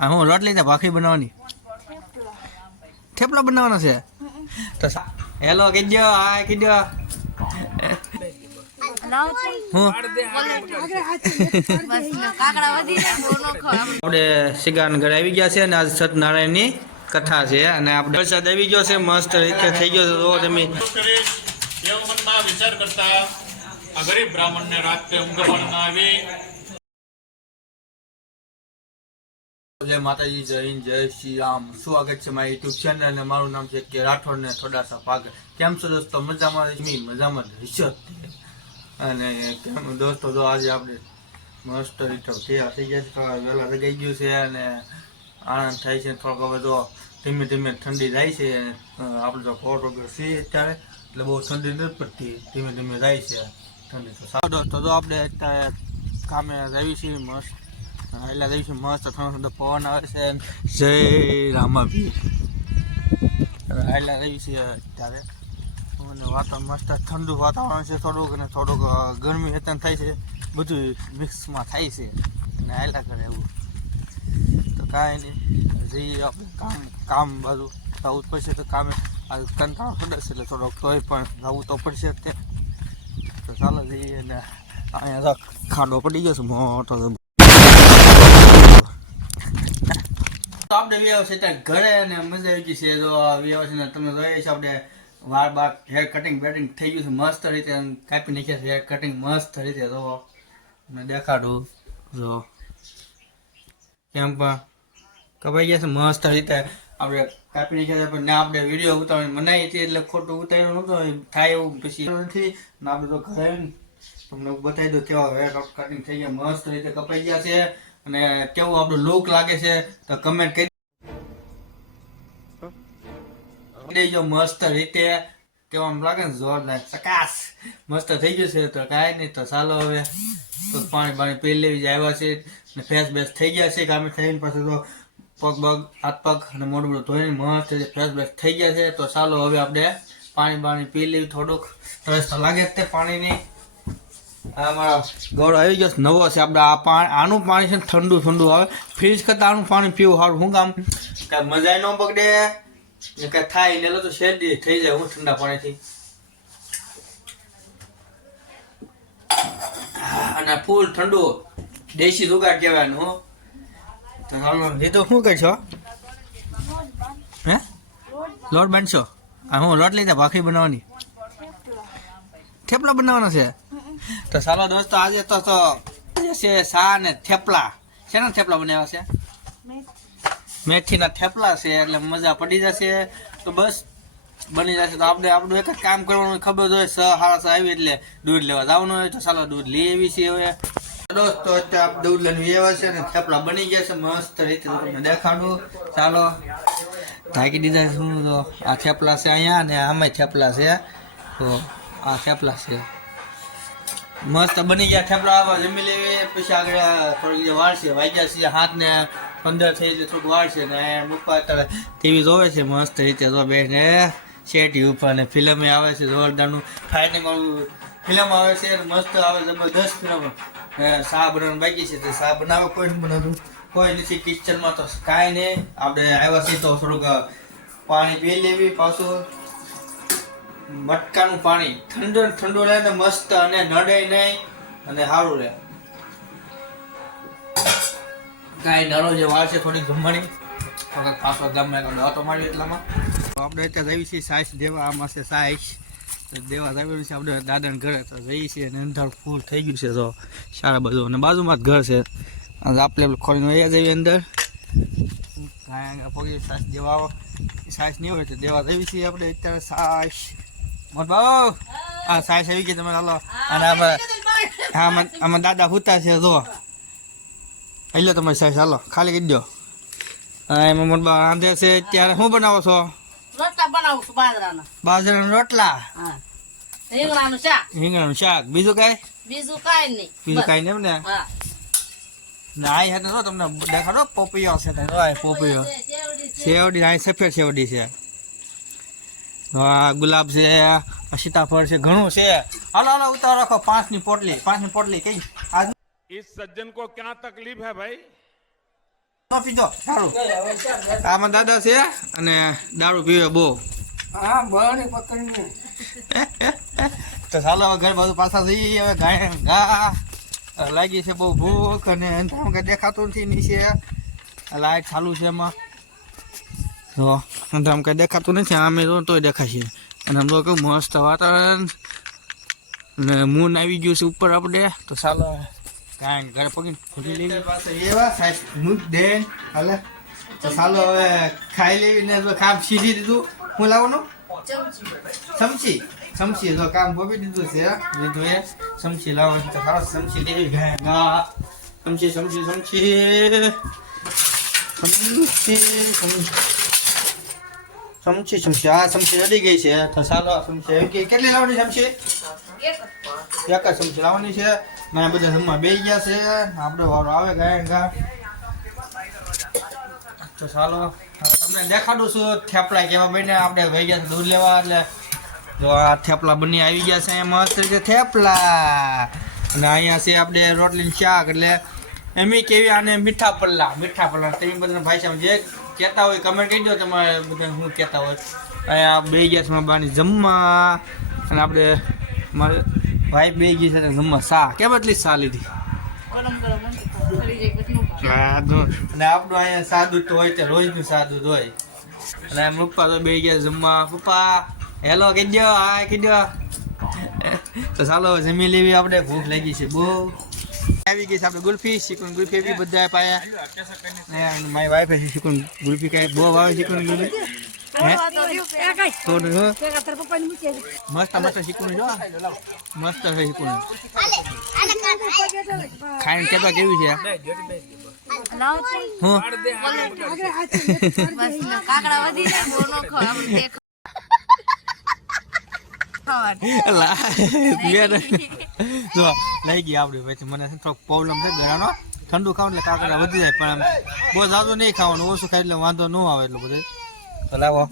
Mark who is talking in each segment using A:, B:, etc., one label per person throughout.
A: આ હું રોટલી તો ભાખરી બનાવવાની. થેપલા બનાવવાના છે? તો હેલો કીધો હાય કીધો. હું?
B: ખાવ
A: આપણે સિગાન ઘરે આવી ગયા છે અને આજ સત્યનારાયણની કથા છે અને આપણે વરસાદ આવી ગયો છે મસ્ત રીતે થઈ ગયો તો તમે
C: વિચાર કરતા આ ગરીબ બ્રાહ્મણને રાત્રે ઊંઘ પણ ના આવી.
A: જય માતાજી, જય હિન્દ, જય શ્રી રામ. સ્વાગત છે મારી યુટ્યુબ ચેનલ અને મારું નામ છે કે રાઠોડ ને થોડાસા પાગલ કેમ છો દોસ્તો? મજામાં મી, મજામાં જ હશો જ તે. અને કેમ દોસ્તો તો આજે આપણે મસ્ત રીતે તૈયાર થઈ ગયા છે. થોડા વહેલા રગાઈ ગયું છે અને આનંદ થાય છે થોડોક હવે તો ધીમે ધીમે ઠંડી જાય છે. આપણે તો કોટ વગર છીએ અત્યારે, એટલે બહુ ઠંડી નથી પડતી. ધીમે ધીમે જાય છે. ઠંડી તો સારું દોસ્તો તો આપણે અત્યારે કામે રહી છીએ મસ્ત. એટલે છે મસ્ત ઠંડો ઠંડો પવન આવે છે જય રામાભી એટલે છે અત્યારે અને વાતાવરણ મસ્ત ઠંડુ વાતાવરણ છે થોડુંક અને થોડુંક ગરમી હેતન થાય છે, બધું મિક્સમાં થાય છે અને આયલા કરે એવું. તો કાંઈ નહીં, જઈએ આપણે કામ કામ બાજુ. જવું જ પડશે તો કામે. આ કંટાળો પડશે એટલે થોડોક તોય પણ જવું તો પડશે તે તો ચાલો જઈએ અને અહીંયા ખાડો પડી છે, મોટો તો આપણે વ્યવ છે ત્યાં ઘરે અને મજા આવી ગઈ છે. જો વ્યવ છે ને તમે જોઈએ છે આપણે વાળ બાર હેર કટિંગ બેટિંગ થઈ ગયું છે મસ્ત રીતે કાપી નાખ્યા છે. હેર કટિંગ મસ્ત રીતે જો. મેં દેખાડું. જો. કેમ પણ કપાઈ ગયા છે મસ્ત રીતે. આપણે કાપી નાખ્યા છે પણ ના આપણે વીડિયો ઉતારવાની મનાઈ હતી એટલે ખોટું ઉતાર્યું નહોતું. થાય એવું પછી નથી. ને આપણે તો ઘરે તમને બતાવી દો કેવા હેર કટિંગ થઈ ગયા, મસ્ત રીતે કપાઈ ગયા છે. અને કેવું આપણું લુક લાગે છે, તો કમેન્ટ કરી દેજો મસ્ત રીતે. કેવા લાગે ને જોરદાર સકાસ મસ્ત થઈ ગયું છે, તો કાંઈ નહીં, તો ચાલો હવે. તો પાણી પાણી પી લેવી જ આવ્યા છે. ને ફ્રેશ બેસ થઈ ગયા છે, કામે થઈને પછી તો પગ પગ હાથ પગ અને મોઢું મોઢું ધોઈને મસ્ત ફ્રેશ બેસ થઈ ગયા છે. તો ચાલો હવે આપણે પાણી પાણી પી લેવી થોડુંક. તરસ તો લાગે જ તે પાણીની. આ મારો ગૌરવ આવી ગયો નવો છે. આપણે આ પાણી આનું પાણી છે ને ઠંડુ ઠંડુ આવે. ફ્રીજ કરતાં આનું પાણી પીવું સારું. શું કામ કાંઈ મજા ન બગડે ને થાય ને તો શેરડી થઈ જાય. હું ઠંડા પાણીથી. અને ફૂલ ઠંડુ. દેશી જુગાડ કહેવાનું હો. તો એ તો શું હે? લોટ બાંધશો? હું લોટ લીધા ભાખરી બનાવવાની. થેપલા બનાવવાના છે? તો ચાલો દોસ્તો, આજે તો તો છે સા ને થેપલા. શેના થેપલા બનાવ્યા છે? મેથીના થેપલા છે, એટલે મજા પડી જશે. તો બસ બની જશે. તો આપણે આપણું એક જ કામ કરવાનું ખબર જ હોય, સ હારા સ આવી એટલે દૂધ લેવા જવાનું હોય, તો ચાલો દૂધ લઈ આવી છીએ હવે. દોસ્તો આપણે દૂધ લઈને આવ્યા છે ને થેપલા બની ગયા છે, મસ્ત રીતે તમને દેખાડું. ચાલો, ઢાંકી દીધા શું તો. આ થેપલા છે અહીંયા ને આમાંય થેપલા છે. તો આ થેપલા છે. મસ્ત બની ગયા થેપલા જમી લેવી, પછી આગળ થોડીક જે વાર છે, વાગ્યા છે હાથ ને પંદર થઈ એટલે થોડુંક વાર છે, ને મૂકવા અત્યારે ટીવી જોવે છે, મસ્ત રીતે જો બેને શેટી ઉપર, ને ફિલ્મ આવે છે, જોરદારનું ફાઇટિંગ ફિલ્મ આવે છે મસ્ત આવે જબરદસ્ત ફિલ્મ. શાહ બનાવવાનું બાકી છે, તે શાહ બનાવે કોઈ નથી બનાવતું કોઈ નથી કિચનમાં તો કાંઈ નહીં. આપણે આવ્યા છીએ તો થોડુંક પાણી પી લેવી પાછું. મટકાનું પાણી. ઠંડુ ઠંડુ રહે ને મસ્ત અને નડે નહીં અને સારું રહે. કાંઈ ડરો જે વાર છે થોડીક જમવાની. થોડાક પાછો ગામમાં એક તો મારી એટલામાં. આપણે અત્યારે જઈએ છીએ સાઈસ દેવા. આમાં છે સાઈસ દેવા જવાનું છે આપણે દાદાને ઘરે. તો જઈએ છીએ અને અંદર ફૂલ થઈ ગયું છે તો સારા બધું અને બાજુમાં જ ઘર છે. આપણે ખોલીને વૈયા જઈએ અંદર. કાંઈ પગી સાસ દેવા આવો. સાઈસ નહીં હોય તો દેવા જઈએ છીએ આપણે અત્યારે સાઈસ મોટ બાબુ હા સાઈસ આવી કે તમે ચાલો અને હા આમાં દાદા હુતા છે જો. એટલે તમે સાઈસ હાલો ખાલી કરી દો. એમાં મોટ બા રાંધે છે ત્યારે શું બનાવો છો?
B: રોટલા બનાવું છું બાજરાના.
A: બાજરાના રોટલા?
B: રીંગણાનું શાક.
A: રીંગણાનું શાક. બીજું કાંઈ?
B: બીજું કાંઈ નહીં.
A: બીજું. કાંઈ નહીં ને?
B: હા.
A: ના આ હતો તમને દેખાડો પોપૈયો છે પોપીઓ. પોપૈયો
B: શેવડી છે.
A: સફેદ શેવડી છે. ગુલાબ છે સીતાફળ છે ઘણું છે હાલો હાલો ઉતાર રાખો પાંચની પોટલી પાંચની પોટલી કઈ આજ
C: इस सज्जन को क्या तकलीफ है भाई
A: ન પીધો સારું આમાં દાદા છે અને દારૂ પીવે બહુ
D: હા બળને પકડીને
A: તો ચાલો હવે ઘર બાજુ પાછા જઈએ હવે ગાય ગા લાગી છે બહુ ભૂખ અને અંધારું કઈ દેખાતું નથી નીચે લાઈટ ચાલુ છે એમાં તો આમ કંઈ દેખાતું નથી, આમે તો તોય દેખાશે અને આમ તો મસ્ત વાતાવરણ. ને મૂન આવી ગયું છે ઉપર આપણે, તો ચાલો કાંઈ ઘરે પગીને ખોટી લેવી એવા સાહેબ મૂક દે, હાલે. તો ચાલો હવે ખાઈ લેવી કામ સીધી દીધું. હું લાવવાનું? સમચી સમચી તો કામ ગોપી દીધું છે. લીધું એ. તો સારો સમચી લેવી સમચી સમચી સમચી સમચી સમચી આ સમસી રડી ગઈ છે. તો ચાલો આ સમસી કે કેટલી લાવવાની સમસી એક જ સમસી લાવવાની છે. ને બધા જમવા બે ગયા છે. આપણો વારો આવે ગાયન ગા. તો ચાલો, તમને દેખાડું છું. થેપલા કેવા બને આપણે વહી ગયા છે દૂધ લેવા, એટલે જો આ થેપલા બની આવી ગયા છે. મસ્ત રીતે થેપલા. અને અહીંયા છે આપણે રોટલી શાક, એટલે એમી કેવી આને મીઠા પલ્લા મીઠા પલ્લા. તમે બધા ભાષામાં જે કહેતા હોય કમેન્ટ કરી દો, તમારે બધા શું કહેતા હોય. અહીંયા બે ગયા છે બાની જમવા. અને આપણે મારે ભાઈ બે ગઈ છે જમવા. સા કેમ એટલી સા લીધી અને આપણું અહીંયા સાદું તો હોય તે રોજનું સાદું હોય. અને એમ પપ્પા તો બે ગયા જમવા. પપ્પા હેલો કહેજો હા કહેજો તો ચાલો, જમી લેવી આપણે. ભૂખ લાગી છે બહુ. આવી ગઈ છે. આપણે ગુલ્ફી શીકુન ગુલ્ફી બી બધા પાયા. ને મારી વાઈફ છે શીકુન ગુલ્ફી કઈ બહુ આવે શીકુન ગુલ્ફી. હે? થોડું હો. મસ્ત મસ્ત શીકુન જો. મસ્ત છે શીકુન. ખાઈને કેતા કેવી છે? હું
B: કાકડા વધી જાય બહુ નો ખાવ આપણે તે
A: લા બે જો લઈ ગઈ આપણી પછી. મને થોડોક પ્રોબ્લેમ છે ગળાનો. ઠંડુ ખાવ એટલે કાકડા વધી જાય પણ બહુ જાદુ નહીં ખાવાનું. ઓછું ખાય એટલે વાંધો ન આવે એટલું બધું. લાવો.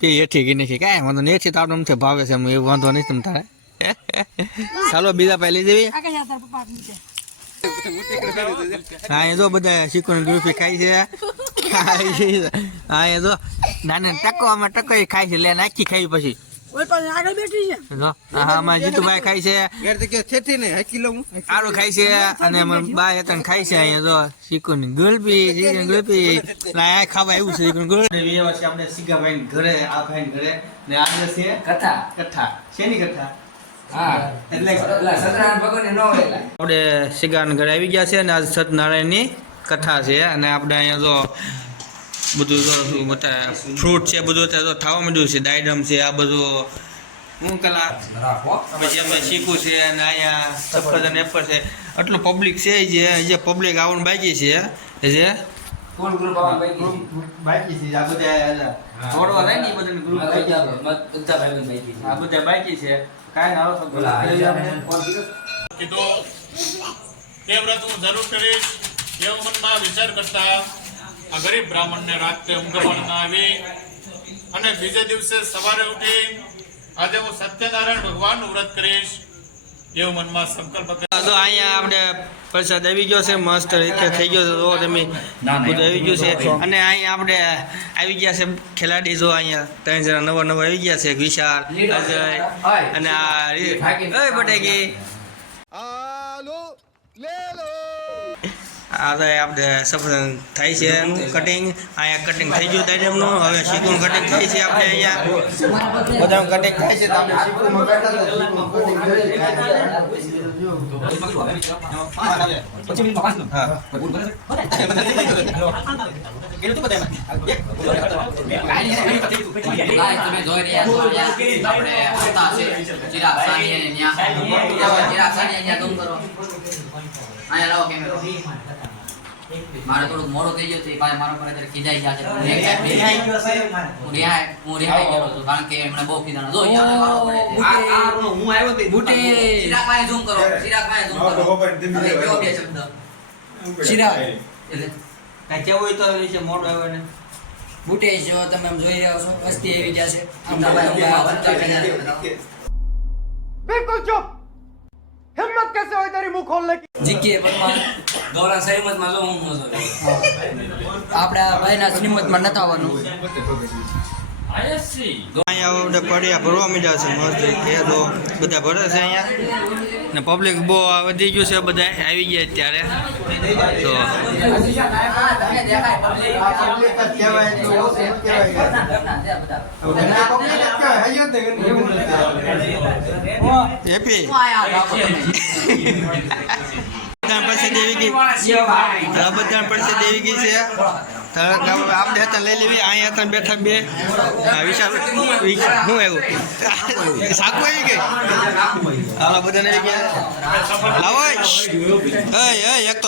A: તે એઠી ગઈ નથી કાંઈ વાંધો નહીં. એઠી તો આપણે નથી ભાવે છે એવું વાંધો નહીં તમ તારે. ચાલો બીજા પહેલી જેવી હા એ જો બધા શીખવાની ગ્રુપી ખાય છે. હા એ જો. નાના ટકો ખાય છે લે નાખી ખાઈ પછી.
D: આગળ બેઠી છે.
A: હા અમારા જીતુભાઈ ખાય છે. આરું ખાય છે અને અમારા બા હેતન ખાય છે અહીંયા જો શીખવાની ગુલપી શીખવાની ગુલપી. આ ખાવા આવ્યું છે શીખવાની ગુલ એવા છે આપણે સીગાભાઈ ઘરે આ ભાઈ ઘરે ને આજે છે
E: કથા.
A: કથા. શેની કથા? આપણે સિગાન ઘરે આવી ગયા છે અને આજ સત્યનારાયણની કથા છે અને આપણે અહીંયા જો બધું જો શું બતાવે ફ્રૂટ છે બધું અત્યારે તો ખાવા માંડ્યું છે ડાયડમ છે આ બધું હું કલા
E: રાખો.
A: પછી અમે શીખું છે અને અહીંયા સફરજન એપર છે. આટલું પબ્લિક છે જે જે પબ્લિક આવવાનું બાકી છે જે.
E: બાકી
A: આ બધા. જોડવા થાય ને એ બધાને ગ્રુપ
E: આ બધા બધા ભાઈબંધ બાકી
A: આ બધા બાકી છે. કાંઈ ના આવો
E: બોલા, આ જે આપણે ફોન કર્યો?
C: કીધું તે વ્રત હું જરૂર કરીશ. એવો મનમાં વિચાર કરતા આ ગરીબ બ્રાહ્મણને રાત્રે ઊંઘ ના આવી અને બીજે દિવસે સવારે ઉઠી આજે હું સત્યનારાયણ ભગવાનનું વ્રત કરીશ. એવું મનમાં સંકલ્પ
A: તો અહીંયા આપણે પ્રસાદ આવી ગયો છે મસ્ત રીતે થઈ ગયો છે. તો તમે બધું આવી ગયું છે. અને અહીંયા આપણે આવી ગયા છે ખેલાડી જો અહીંયા ત્રણ જણા નવા નવા આવી ગયા છે. વિશાલ અજય અને આ રી- ઓય બટેકી. આ તો આપણે સફરજન થાય છે એનું કટિંગ અહીંયા કટિંગ થઈ ગયું દાડમનું હવે શીખું કટિંગ થાય છે આપણે અહીંયા બધા કટિંગ થાય છે તો આપણે શીખુંમાં બેઠા હતા, શીખું cutting કરી. હા.
F: લાઈવ તમે મારે થોડુંક મોડું થઈ ગયું ભાઈ મારા પર અત્યારે ખીજાઈ ગયા છે. હું રિહાઈ- હું રિહાઈ ગયો છું કારણ કે એમણે બહુ ખીજાણા. જો અહીંયા વાળો પડે છે. ચિરાગ ભાઈ ઝૂમ કરો ચિરાગ ભાઈ ઝૂમ કરો. હવે કયો બે શબ્દ?
D: ચિરાગ.
F: એટલે?
A: કાંઈ કેવું હોય તો વિશે મોડો આવ્યો ને?
D: બુટે જો તમે આમ જોઈ રહ્યા છો વસ્તી એવી ગયા છે. આમ હિંમત
F: કેસે
D: હોય
F: તારી
D: મું
G: ખોલ લે
D: જીકે પરમાર ગૌરા સહેમતમાં જો હું મજો આપડા ભાઈના શ્રીમતમાં નતા
A: અહીંયા બધા પડ્યા ભરવા મીડા છે મસ્ત ખેડો બધા ભરે છે અહીંયા. ને પબ્લિક બહુ વધી ગયું છે બધા આવી ગયા અત્યારે. તો હેપી બધાને પાસે દેવી ગઈ બધાને પાસે દેવી ગઈ છે. લઈ લેવી. અહીંયા બેઠા બે. વિશાલ બધાને આવી ગયા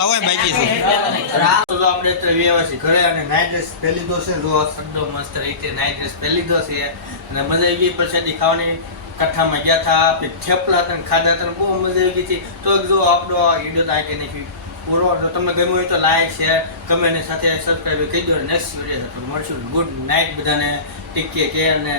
A: લાવો આપણે અત્યારે વ્યવસ્થિત ઘરે અને નાઇટ ડ્રેસ પહેલી દો છે જો સડ્ડો મસ્ત રીતે નાઇટ ડ્રેસ પહેલી દો છે અને મજા આવી પ્રસાદી ખાવાની. કઠ્ઠામાં ગયા હતા, પછી થેપલા હતા ખાધા હતા બહુ મજા આવી ગઈ હતી. તો જો આપણો વીડિયો તો આ કે નથી પૂરો તો તમને ગમ્યું હોય તો લાઈક શેર કમેન્ટની સાથે સબસ્ક્રાઈબ કહી દો. નેક્સ્ટ વીડિયો મળશું. ગુડ નાઇટ બધાને. ટેક કેર અને